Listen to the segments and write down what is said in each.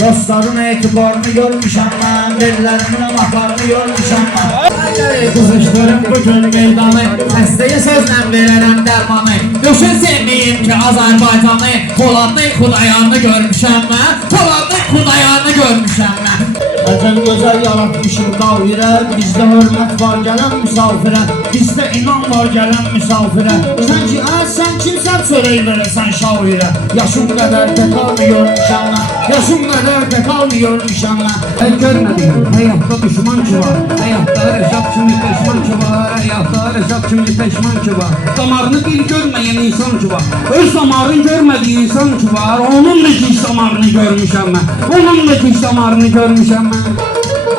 Dostların etibarını görmüşəm mən, bellərimin amaklarını görmüşəm mən. Kızışdırım bütün meydanı, xəstəyə sözlə verərəm dərmanı. Düşün sevməyim ki Azərbaycanı, Poladlı Xudayanı görmüşəm mən, Poladlı Xudayanı görmüşəm mən. Əcəl gözəl yaratmışım dairə, bizdə hörmət var gələn misafirə, bizdə inan var gələn misafirə. Sən kimsən çörək verəsən şairə, yaşım qədər təkalını görmüşəm mən, yaşım qədər təkalını görmüşəm mən. Görmədim, həyatda düşman ki var, həyatda rəşad kimi peşman ki var, həyatda rəşad kimi peşman ki var. Damarını bil görməyən insan ki var, öz damarını görmədiyi insan ki var, onun da ki damarını görmüşəm mən, onun da ki damarını görmüşəm mən.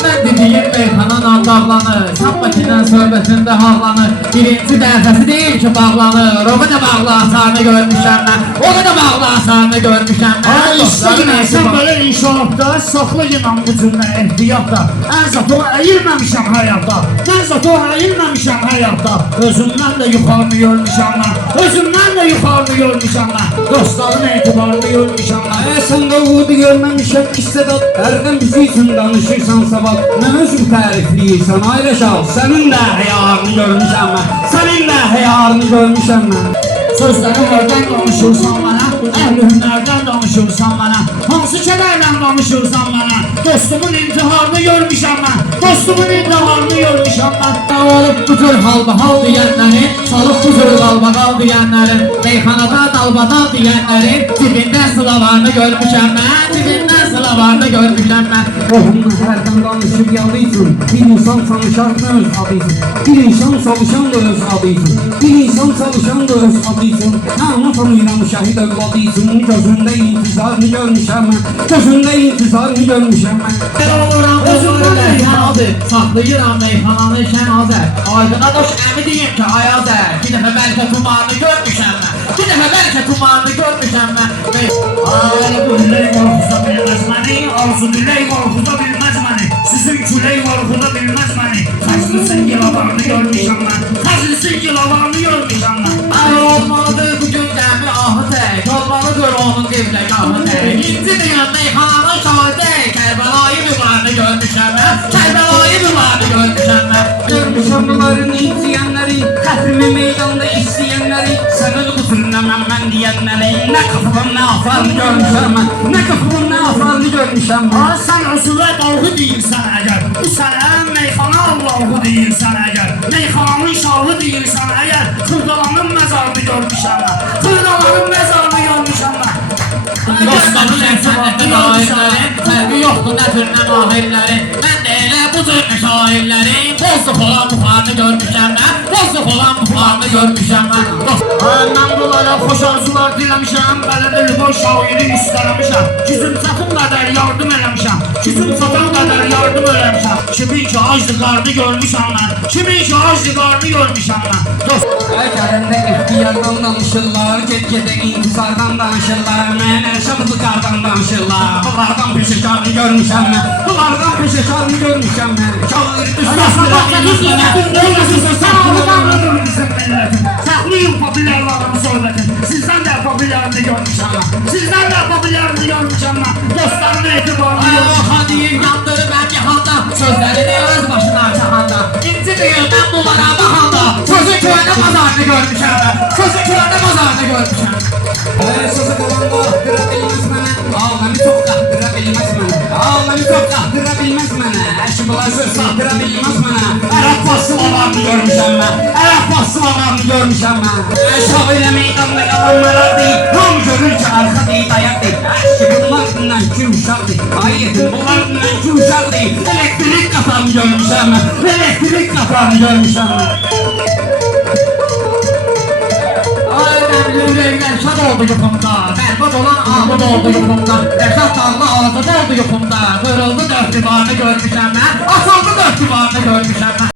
Mən dediyim meyxanan dağlanır, Sabbakinin söhbətində hağlanır. Birinci dəfəsi deyil ki bağlanır, o qədər bağlı asarını görmüşəm mən, o qədər bağlı asarını görmüşəm mən. Ay istəyinə, sən belə inşaatda, saxla inan bu cümlə ehtiyatda. Ən zato əyilməmişəm həyatda, mən zato əyilməmişəm həyatda. Özümdən də yuxarını görmüşəm mən, özümdən də yuxarını görmüşəm mən. Dostların etibarını görmüşəm mən. Sən də uğudu görməmişəm istedad, hərdən bizi üçün danışırsan sabah. Nə özüm tərifləyirsən ay Rəşad, sənin də həyarını görmüşəm mən, sənin də həyarını görmüşəm mən. Sözlərimlərdən danışırsan mənə, əhl-i hünərdən danışırsan mənə, hansı kədərlə danışırsan mənə. Dostumun intiharını görmüşəm mən, dostumun intiharını görmüşəm mən. Olub bu cür halbahal deyənləri, salıb bu cür qalbaqal deyənlərin, meyxanada dalbadal deyənlərin, cibində sılavarını görmüşəm mən, cibində sılavarını görmüşəm mən. Ruhumla hərdən danışıb yalıysın, bir insan çalışan da öz adıysın, bir insan çalışan da öz adıysın, bir insan çalışan da öz adıysın. Namı tanıyıram şəhid övladıysın, gözündə intizarını görmüşəm mən, gözündə intizarını görmüşəm mən. Ben oluram özümdən meyxanadır, saxlayıram meyxananı şənazər. Aydına doş əmi deyim ki ayazər, bir dəfə bəlkə tumarını görmüşəm mən, bir dəfə bəlkə tumarını görmüşəm mən. Ağlı külək qorxuza bilməz məni, arzu külək qorxuza bilməz məni, sizin külək qorxuza bilməz məni. Xəzlisin gilavarını görmüşəm mən, xəzlisin gilavarını görmüşəm mən. Ay olmalıdır bugün gəmi ahı tək, olmalıdır onun qibləgahı tək. İnci deyən meyxananın şahidək, Kərbəlayı mübarını görmüşəm mən, Kərbəlayı mübarını görmüşəm mən. Görmüşəm bunların inciyənləri, xətrimi meydanda istəyənləri, sənə quturunamam mən deyənləri, nə qafılan nə afarını görmüşəm mən, nə qafılan nə afarını görmüşəm mən. Sən Rəsullə dalğı deyirsən əgər, bu sənə meyxana Allahı deyirsən əgər, meyxananın şahı deyirsən əgər, Xırdalanın məzarını görmüşəm mən, Xırdalanın məzarını görmüşəm mən. Dostların əhsənətdə dairlərin, fərqi yoxdur nə tür nə mahirlərin. Mən də elə bu cür şairlərin, bozluq olan buxarını görmüşəm mən, bozluq olan buxarını görmüşəm mən. Mən bunlara xoş arzular diləmişəm, bələdə boş şairi üstələmişəm. Gücüm çatan qədər yardım eləmişəm, gücüm çatan qədər yardım eləmişəm. Kimin ki aclıqlarını görmüşəm mən, kimin ki aclıqlarını görmüşəm mən. Gəlində ixtiyardan danışırlar, get-gedə intizardan danışırlar, mən ərşad buqardan danışırlar. Bunlardan peşəkarını görmüşəm mən, bunlardan peşəkarını görmüşəm mən. Şair Saxlayın popülərlərini söylətin, sizdən də popülərini görmüşəm mən, sizdən də popülərini görmüşəm mən. Dostların etibarını görmüşəm. Oha deyir yandırır mən yahanda, sözlərini öz başına çahanda. İnci deyir mən bunlara baxanda, sözün köyəndə mazarını görmüşəm mən, sözün köyəndə mazarını görmüşəm. sözü qolanda ahdıra bilməz mənə, ağlamı çox qahdıra bilməz mənə, ağlamı çox qahdıra bilməz mənə, əşi bula söz qahdıra bilməz mənə. Ərəb basılalarını görmüşəm mən, ərəb basılalarını görmüşəm mən. Şairə meydanda yalanmalar deyil, ham görür ki arxa deyil, dayak deyil. Əşi bunlarından ki uşaq deyil, ay yetim bunlarından ki uşaq deyil. Elektrik qatarını görmüşəm mən, elektrik qatarını görmüşəm mən. Rəşad oldu yuxumda, bərbad olan ahud oldu yuxumda, Rəşad dağlı azad oldu yuxumda, qırıldı dörd divarını görmüşəm mən, asıldı dörd divarını görmüşəm mən.